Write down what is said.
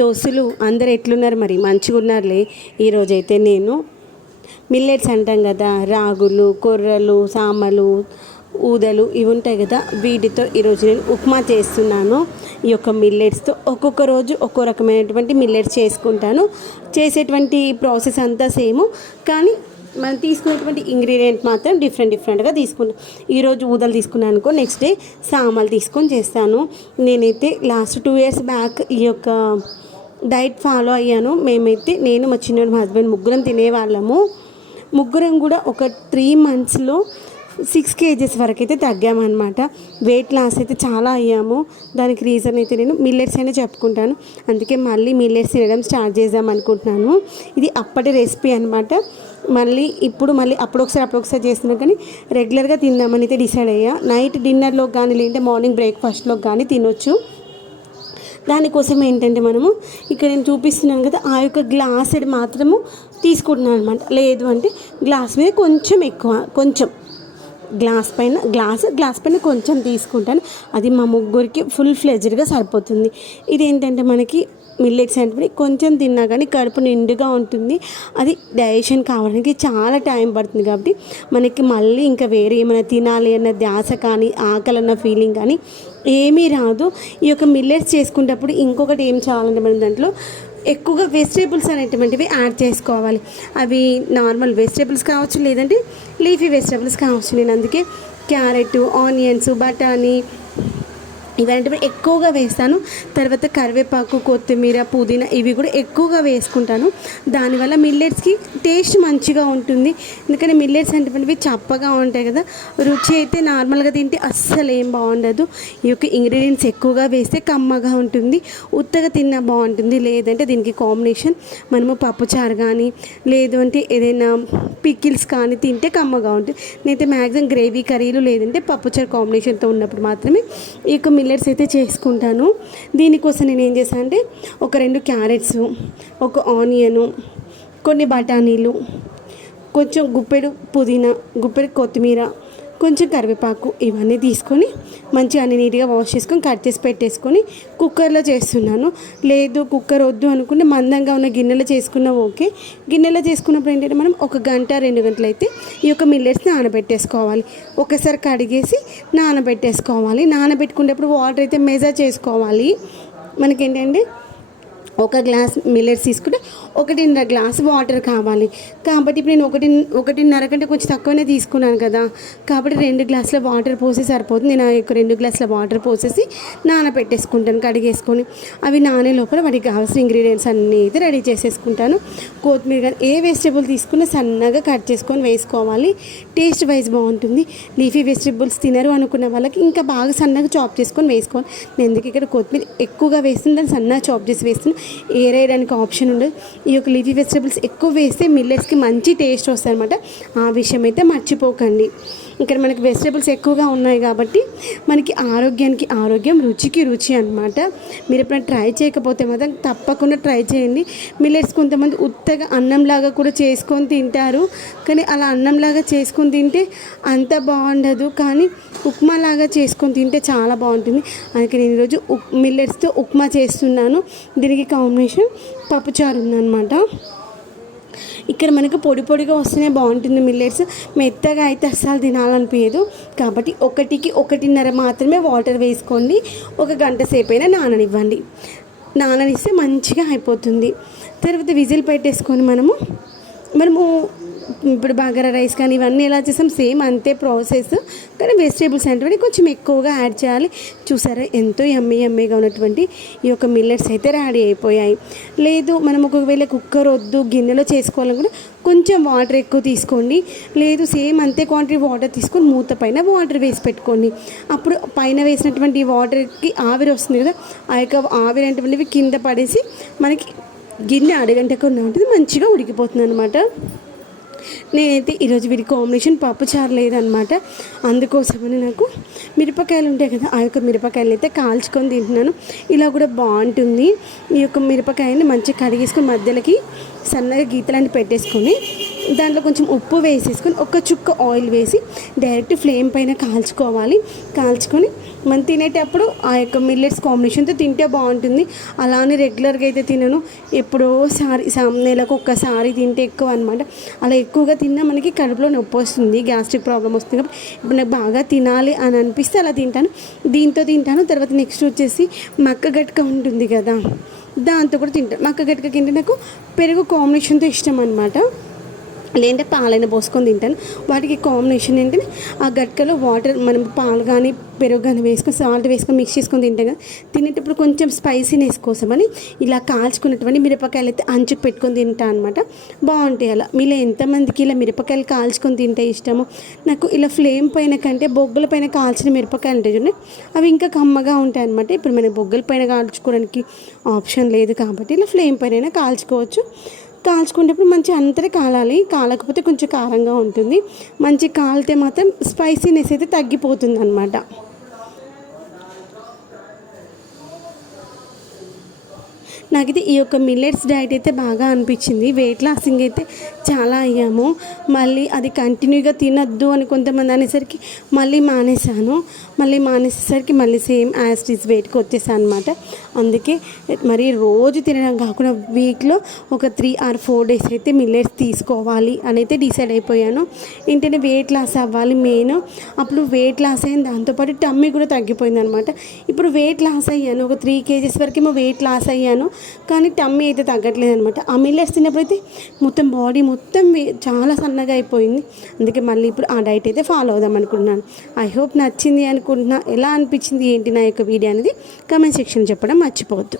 దోస్తులు అందరు ఎట్లున్నారు మరి? మంచిగా ఉన్నారులే ఈరోజైతే నేను. మిల్లెట్స్ అంటాం కదా రాగులు కొర్రలు సామలు ఊదలు ఇవి ఉంటాయి కదా వీటితో ఈరోజు నేను ఉప్మా చేస్తున్నాను. ఈ యొక్క మిల్లెట్స్తో ఒక్కొక్క రోజు ఒక్కో రకమైనటువంటి మిల్లెట్స్ చేసుకుంటాను. చేసేటువంటి ప్రాసెస్ అంతా సేమ్ కానీ మనం తీసుకునేటువంటి ఇంగ్రీడియంట్ మాత్రం డిఫరెంట్ డిఫరెంట్గా తీసుకున్నాను ఈరోజు ఊదలు తీసుకున్నాను అనుకో నెక్స్ట్ డే సామాలు తీసుకొని చేస్తాను. నేనైతే లాస్ట్ టూ ఇయర్స్ బ్యాక్ ఈ యొక్క డైట్ ఫాలో అయ్యాను. మేమైతే నేను మా చిన్నోడు మా హస్బెండ్ ముగ్గురం తినేవాళ్ళము. ముగ్గురం కూడా ఒక త్రీ మంత్స్లో సిక్స్ కేజెస్ వరకు అయితే తగ్గామన్నమాట. వెయిట్ లాస్ అయితే చాలా అయ్యాము. దానికి రీజన్ అయితే నేను మిల్లెట్స్ అయినా చెప్పుకుంటాను. అందుకే మళ్ళీ మిల్లెట్స్ తినడం స్టార్ట్ చేద్దాం అనుకుంటున్నాను. ఇది అప్పటి రెసిపీ అనమాట మళ్ళీ ఇప్పుడు మళ్ళీ అప్పుడు ఒకసారి అప్పుడు ఒకసారి చేస్తున్నాం కానీ రెగ్యులర్గా తిందామని అయితే డిసైడ్ అయ్యా. నైట్ డిన్నర్లో కానీ లేదంటే మార్నింగ్ బ్రేక్ఫాస్ట్లో కానీ తినొచ్చు. దానికోసం ఏంటంటే మనము ఇక్కడ నేను చూపిస్తున్నాను కదా ఆ యొక్క గ్లాస్ మాత్రము తీసుకుంటున్నాను అనమాట లేదు అంటే గ్లాస్ మీద కొంచెం ఎక్కువ కొంచెం. గ్లాస్ పైన గ్లాస్ గ్లాస్ పైన కొంచెం తీసుకుంటాను. అది మా ముగ్గురికి ఫుల్ ఫ్లెజర్గా సరిపోతుంది. ఇది ఏంటంటే మనకి మిల్లెట్స్ అంటే కొంచెం తిన్నా కానీ కడుపు నిండుగా ఉంటుంది. అది డైజెషన్ కావడానికి చాలా టైం పడుతుంది కాబట్టి మనకి మళ్ళీ ఇంకా వేరే ఏమైనా తినాలి అన్న ధ్యాస కానీ ఆకలి అన్న ఫీలింగ్ కానీ ఏమీ రాదు. ఈ యొక్క మిల్లెట్స్ చేసుకునేటప్పుడు ఇంకొకటి ఏం చేయాలంటే మనం దాంట్లో ఎక్కువగా వెజిటేబుల్స్ అనేటువంటివి యాడ్ చేసుకోవాలి. అవి నార్మల్ వెజిటేబుల్స్ కావచ్చు లేదంటే లీఫీ వెజిటేబుల్స్ కావచ్చు. నేను అందుకే క్యారెట్ ఆనియన్స్ బఠానీ ఇలాంటివి ఎక్కువగా వేస్తాను. తర్వాత కరివేపాకు కొత్తిమీర పుదీనా ఇవి కూడా ఎక్కువగా వేసుకుంటాను. దానివల్ల మిల్లెట్స్కి టేస్ట్ మంచిగా ఉంటుంది. ఎందుకంటే మిల్లెట్స్ అంటే చప్పగా ఉంటాయి కదా. రుచి అయితే నార్మల్గా తింటే అస్సలు ఏం బాగుండదు. ఈ యొక్క ఇంగ్రీడియంట్స్ ఎక్కువగా వేస్తే కమ్మగా ఉంటుంది. ఉత్తగా తిన్నా బాగుంటుంది. లేదంటే దీనికి కాంబినేషన్ మనము పప్పుచారు కానీ లేదు అంటే ఏదైనా పికిల్స్ కానీ తింటే కమ్మగా ఉంటుంది. నేనైతే మ్యాక్సిమం గ్రేవీ కర్రీలు లేదంటే పప్పుచారు కాంబినేషన్తో ఉన్నప్పుడు మాత్రమే ఈ యొక్క మిల్లెట్స్ అయితే చేసుకుంటాను. దీనికోసం నేను ఏం చేశాను అంటే ఒక రెండు క్యారెట్స్ ఒక ఆనియను కొన్ని బఠానీలు కొంచెం గుప్పెడు పుదీనా గుప్పెడు కొత్తిమీర కొంచెం కరివేపాకు ఇవన్నీ తీసుకొని మంచిగా అన్ని నీట్గా వాష్ చేసుకొని కట్ చేసి పెట్టేసుకొని కుక్కర్లో చేస్తున్నాను. లేదు కుక్కర్ వద్దు అనుకుంటే మందంగా ఉన్న గిన్నెలో చేసుకున్నా ఓకే. గిన్నెలో చేసుకున్నప్పుడు ఏంటంటే మనం ఒక గంట రెండు గంటలు అయితే ఈ యొక్క మిల్లెట్స్ నానబెట్టేసుకోవాలి. ఒకసారి కడిగేసి నానబెట్టేసుకోవాలి. నానబెట్టుకునేటప్పుడు వాటర్ అయితే మెజర్ చేసుకోవాలి. మనకేంటంటే ఒక గ్లాస్ మిల్లెట్స్ తీసుకుంటే ఒకటిన్నర గ్లాస్ వాటర్ కావాలి. కాబట్టి ఇప్పుడు నేను ఒకటి ఒకటిన్నర కంటే కొంచెం తక్కువనే తీసుకున్నాను కదా. కాబట్టి రెండు గ్లాసుల వాటర్ పోసి సరిపోతుంది. నేను రెండు గ్లాసుల వాటర్ పోసేసి నానబెట్టేసుకుంటాను కడిగేసుకొని. అవి నానే లోపల వాటికి కావాల్సిన ఇంగ్రీడియంట్స్ అన్నీ అయితే రెడీ చేసేసుకుంటాను. కొత్తిమీర కానీ ఏ వెజిటేబుల్ తీసుకున్నా సన్నగా కట్ చేసుకొని వేసుకోవాలి. టేస్ట్ వైజ్ బాగుంటుంది. లీఫీ వెజిటేబుల్స్ తినరు అనుకున్న వాళ్ళకి ఇంకా బాగా సన్నగా చాప్ చేసుకొని వేసుకోవాలి. నేను ఎందుకు ఇక్కడ కొత్తిమీర ఎక్కువగా వేస్తుంది దాన్ని సన్నగా చాప్ చేసి ఎయిర్ వేయడానికి ఆప్షన్ ఉండదు ఈ యొక్క లీఫీ వెజిటబుల్స్ ఎక్కువ వేస్తే మిల్లెట్స్కి మంచి టేస్ట్ వస్తాయి అనమాట ఆ విషయం అయితే మర్చిపోకండి. ఇక్కడ మనకి వెజిటేబుల్స్ ఎక్కువగా ఉన్నాయి కాబట్టి మనకి ఆరోగ్యానికి ఆరోగ్యం రుచికి రుచి అనమాట మీరు ఎప్పుడైనా ట్రై చేయకపోతే మాత్రం తప్పకుండా ట్రై చేయండి. మిల్లెట్స్ కొంతమంది ఉత్తగా అన్నంలాగా కూడా చేసుకొని తింటారు. కానీ అలా అన్నంలాగా చేసుకొని తింటే అంత బాగుండదు. కానీ ఉప్మా లాగా చేసుకొని తింటే చాలా బాగుంటుంది. అందుకే నేను ఈరోజు ఉప్ మిల్లెట్స్తో ఉప్మా చేస్తున్నాను. దీనికి కాంబినేషన్ పప్పుచారు ఉందన్నమాట. ఇక్కడ మనకు పొడి పొడిగా వస్తేనే బాగుంటుంది మిల్లెట్స్ మెత్తగా అయితే అస్సలు తినాలనిపించదు. కాబట్టి ఒకటికి ఒకటిన్నర మాత్రమే వాటర్ వేసుకోండి. ఒక గంట సేపు అయినా నాననివ్వండి. నాననిస్తే మంచిగా అయిపోతుంది. తర్వాత విజిల్ పెట్టేసుకొని మనము మనము ఇప్పుడు బగారా రైస్ కానీ ఇవన్నీ ఎలా చేస్తాం? సేమ్ అంతే ప్రాసెస్. కానీ వెజిటేబుల్స్ అంటే కొంచెం ఎక్కువగా యాడ్ చేయాలి. చూసారా ఎంతో ఎమ్మె ఎమ్మెగా ఉన్నటువంటి ఈ యొక్క మిల్లెట్స్ అయితే రెడీ అయిపోయాయి. లేదు మనం ఒకవేళ కుక్కర్ వద్దు గిన్నెలో చేసుకోవాలని కూడా కొంచెం వాటర్ ఎక్కువ తీసుకోండి. లేదు సేమ్ అంతే క్వాంటిటీ వాటర్ తీసుకొని మూత పైన వాటర్ వేసి పెట్టుకోండి. అప్పుడు పైన వేసినటువంటి వాటర్కి ఆవిరి వస్తుంది కదా ఆ యొక్క ఆవిరి అనేటువంటివి కింద పడేసి మనకి గిన్నె అడగంటకు ఉంటుంది మంచిగా ఉడికిపోతుంది అనమాట నేనైతే ఈరోజు వీడి కాంబినేషన్ పప్పు చారు లేదనమాట. అందుకోసమని నాకు మిరపకాయలు ఉంటాయి కదా ఆ యొక్క మిరపకాయలు అయితే కాల్చుకొని తింటున్నాను. ఇలా కూడా బాగుంటుంది. ఈ యొక్క మిరపకాయని మంచిగా కడిగేసుకొని మధ్యలోకి సన్నగా గీతలన్నీ పెట్టేసుకొని దాంట్లో కొంచెం ఉప్పు వేసేసుకొని ఒక చుక్క ఆయిల్ వేసి డైరెక్ట్ ఫ్లేమ్ పైన కాల్చుకోవాలి. కాల్చుకొని మనం తినేటప్పుడు ఆ యొక్క మిల్లెట్స్ కాంబినేషన్తో తింటే బాగుంటుంది. అలానే రెగ్యులర్గా అయితే తినను. ఎప్పుడో సారి నెలకు ఒక్కసారి తింటే ఎక్కువ అనమాట అలా ఎక్కువగా తిన్నా మనకి కడుపులో నొప్పి వస్తుంది గ్యాస్ట్రిక్ ప్రాబ్లం వస్తుంది కాబట్టి ఇప్పుడు నాకు బాగా తినాలి అని అనిపిస్తే అలా తింటాను. దీంతో తింటాను. తర్వాత నెక్స్ట్ వచ్చేసి మక్క గట్క ఉంటుంది కదా దాంతో కూడా తింటాను మక్క గట్క తింటే నాకు పెరుగు కాంబినేషన్తో ఇష్టం అనమాట లేదంటే పాలైన పోసుకొని తింటాను. వాటికి కాంబినేషన్ ఏంటంటే ఆ గట్కలో వాటర్ మనం పాలు కానీ పెరుగు కానీ వేసుకొని సాల్ట్ వేసుకొని మిక్స్ చేసుకొని తింటాం కదా. తినేటప్పుడు కొంచెం స్పైసీనెస్ కోసమని ఇలా కాల్చుకున్నటువంటి మిరపకాయలు అయితే అంచుకు పెట్టుకొని తింటా అనమాట బాగుంటాయి అలా. మీలో ఎంతమందికి ఇలా మిరపకాయలు కాల్చుకొని తింటే ఇష్టమో నాకు ఇలా ఫ్లేమ్ పైన కంటే బొగ్గుల పైన కాల్చిన మిరపకాయలు ఉంటాయి చూడండి. అవి ఇంకా కమ్మగా ఉంటాయి అనమాట ఇప్పుడు మనకి బొగ్గల పైన కాల్చుకోవడానికి ఆప్షన్ లేదు కాబట్టి ఇలా ఫ్లేమ్ పైన కాల్చుకోవచ్చు. కాల్చుకునేటప్పుడు మంచి అంతరే కాలాలి. కాలకపోతే కొంచెం కారంగా ఉంటుంది. మంచి కాలితే మాత్రం స్పైసీనెస్ అయితే తగ్గిపోతుంది అనమాట నాకైతే ఈ యొక్క మిల్లెట్స్ డైట్ అయితే బాగా అనిపించింది. వెయిట్ లాసింగ్ అయితే చాలా అయ్యాము. మళ్ళీ అది కంటిన్యూగా తినద్దు అని కొంతమంది అనేసరికి మళ్ళీ మానేశాను. మళ్ళీ మానేసేసరికి మళ్ళీ సేమ్ యాస్టీస్ వెయిట్కి వచ్చేసాను అనమాట అందుకే మరి రోజు తినడం కాకుండా వీక్లో ఒక త్రీ ఆర్ ఫోర్ డేస్ అయితే మిల్లెట్స్ తీసుకోవాలి అని అయితే డిసైడ్ అయిపోయాను. ఏంటంటే వెయిట్ లాస్ అవ్వాలి మెయిన్. అప్పుడు వెయిట్ లాస్ అయింది దాంతోపాటు టమ్మీ కూడా తగ్గిపోయింది అనమాట ఇప్పుడు వెయిట్ లాస్ అయ్యాను. ఒక త్రీ కేజెస్ వరకు వెయిట్ లాస్ అయ్యాను. కానీ టమ్మీ అయితే తగ్గట్లేదు అనమాట ఆ మిల్లెట్స్ తిన్నప్పుడైతే మొత్తం బాడీ మొత్తం వే- చాలా సన్నగా అయిపోయింది. అందుకే మళ్ళీ ఇప్పుడు ఆ డైట్ అయితే ఫాలో అవుదాం అనుకుంటున్నాను. ఐ హోప్ నచ్చింది అనుకుంటున్నా. ఎలా అనిపించింది ఏంటి నా యొక్క వీడియో అనేది కమెంట్ సెక్షన్ చెప్పడం మర్చిపోవద్దు.